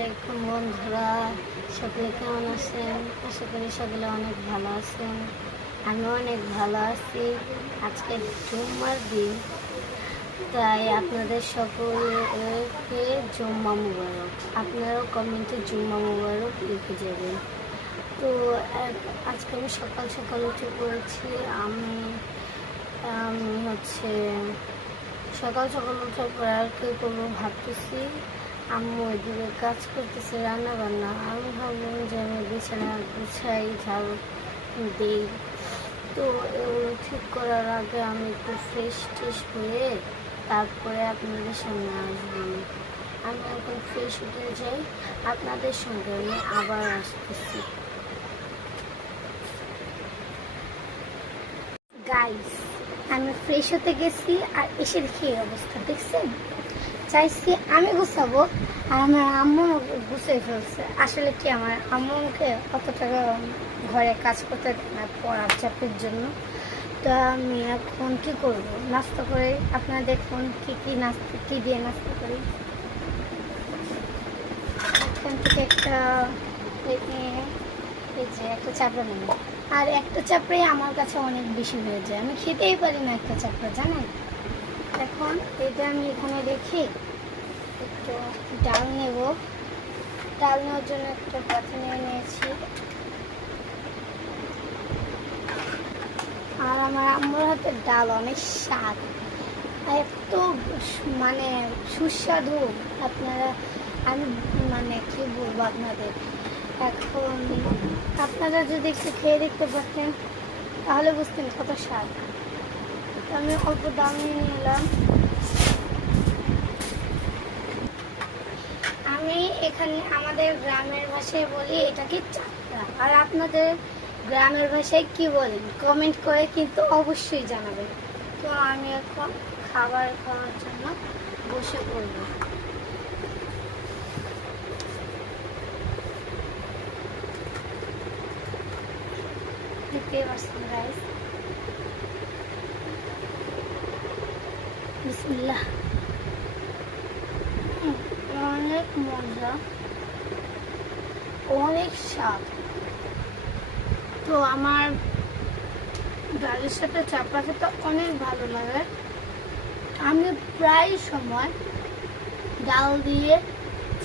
আলাইকুম বন্ধুরা সকলে কেমন আছেন? আশা করি সকলে অনেক ভালো আছেন। আমি অনেক ভালো আছি। আজকে জুম্মার দিন। তাই আপনাদের সকলকে জুম্মা মুবারক। আপনারাও কমেন্টে জুম্মা মুবারক লিখে যাবেন। তো আজকে আমি সকাল সকাল উঠে পড়েছি। আমি আমি হচ্ছে সকাল সকাল উঠার পর আর কি করব ভাবতেছি। আম্মু এদিকে কাজ করতেছে রান্না বান্না আমি ভাবলাম যে আমি বিছানা গুছাই, ঝাড়ু দিই। তো এগুলো ঠিক করার আগে আমি একটু ফ্রেশ ট্রেশ হয়ে তারপরে আপনাদের সামনে আসব। আমি এখন ফ্রেশ হতে যাই, আপনাদের সঙ্গে আমি আবার আসতেছি। গাইস আমি ফ্রেশ হতে গেছি আর এসে দেখি অবস্থা, দেখছেন? চাইছি, আমি গুছাবো, আর আমার আম্মু গুছিয়ে ফেলছে। আসলে কি আমার আম্মুকে কত টাকা ঘরে কাজ করতে না পড়ার চাপের জন্য? তো আমি এখন কি করব? নাস্তা করে আপনারা দেখুন কি কি নাস্তা, কি দিয়ে নাস্তা করি। এখান থেকে একটা এই যে একটা চাপড়া নেব। আর একটা চাপড়াই আমার কাছে অনেক বেশি হয়ে যায়। আমি খেতেই পারি না একটা চাপড়া, জানেন? এখন এটা আমি এখানে রেখে একটু ডাল নেব। ডাল নেওয়ার জন্য একটা পাতা নিয়ে নিয়েছি। আর আমার আম্মুর হাতের ডাল অনেক স্বাদ। এত মানে সুস্বাদু। আপনারা, আমি মানে কি বলব আপনাদের? এখন আপনারা যদি একটু খেয়ে দেখতে পারতেন, তাহলে বুঝতেন কত স্বাদ। আমি অল্প দাম নিয়ে নিলাম। আমি এখানে আমাদের গ্রামের ভাষায় বলি, এটাকে চাকরা আর আপনাদের গ্রামের ভাষায় কি বলেন? কমেন্ট করে কিন্তু অবশ্যই জানাবেন। তো আমি এখন খাবার খাওয়ার জন্য বসে পড়ব। দেখতেই পাচ্ছেন গাইস বিসমিল্লাহ। অনেক মজা, অনেক স্বাদ। তো আমার ডালের সাথে চাপড়া খেতে অনেক ভালো লাগে। আমি প্রায় সময় ডাল দিয়ে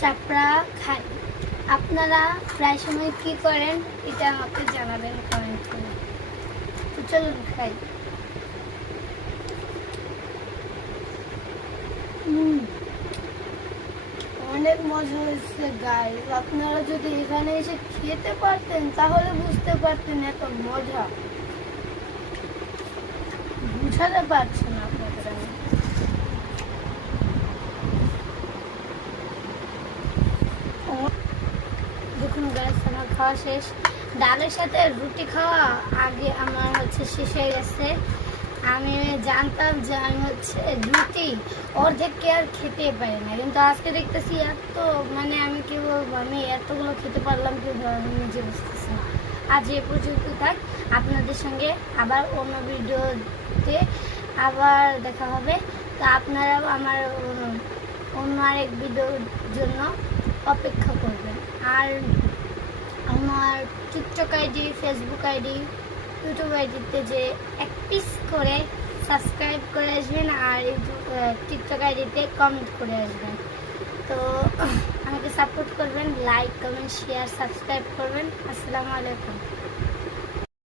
চাপড়া খাই। আপনারা প্রায় সময় কি করেন? এটা আমাকে জানাবেন কমেন্ট করে। তো চলুন খাই। অনেক মজা হয়েছে গাই আপনারা যদি এখানে এসে খেতে পারতেন, তাহলে বুঝতে পারতেন এত মজা। বুঝাতে পারছি না আপনাদের আমি। দেখুন গ্যাস আমার খাওয়া শেষ। ডালের সাথে রুটি খাওয়া আগে আমার হচ্ছে শেষ হয়ে গেছে। আমি জানতাম যে আমি হচ্ছে রুটি অর্ধেককে আর খেতে পারি না। কিন্তু আজকে দেখতেছি এত মানে আমি কি বলব, আমি এতগুলো খেতে পারলাম কি আমি নিজে বুঝতেছি না। আজ এ পর্যন্ত থাক আপনাদের সঙ্গে আবার অন্য ভিডিওতে আবার দেখা হবে। তো আপনারাও আমার অন্য আরেক ভিডিওর জন্য অপেক্ষা করবেন। আর আমার TikTok ID, Facebook ID YouTube আইডিতে যে এক পিস করে সাবস্ক্রাইব করে আসবেন আর টিকটক আইডিতে কমেন্ট করে আসবেন। তো আমাকে সাপোর্ট করবেন লাইক কমেন্ট শেয়ার সাবস্ক্রাইব করবেন। আসসালামু আলাইকুম।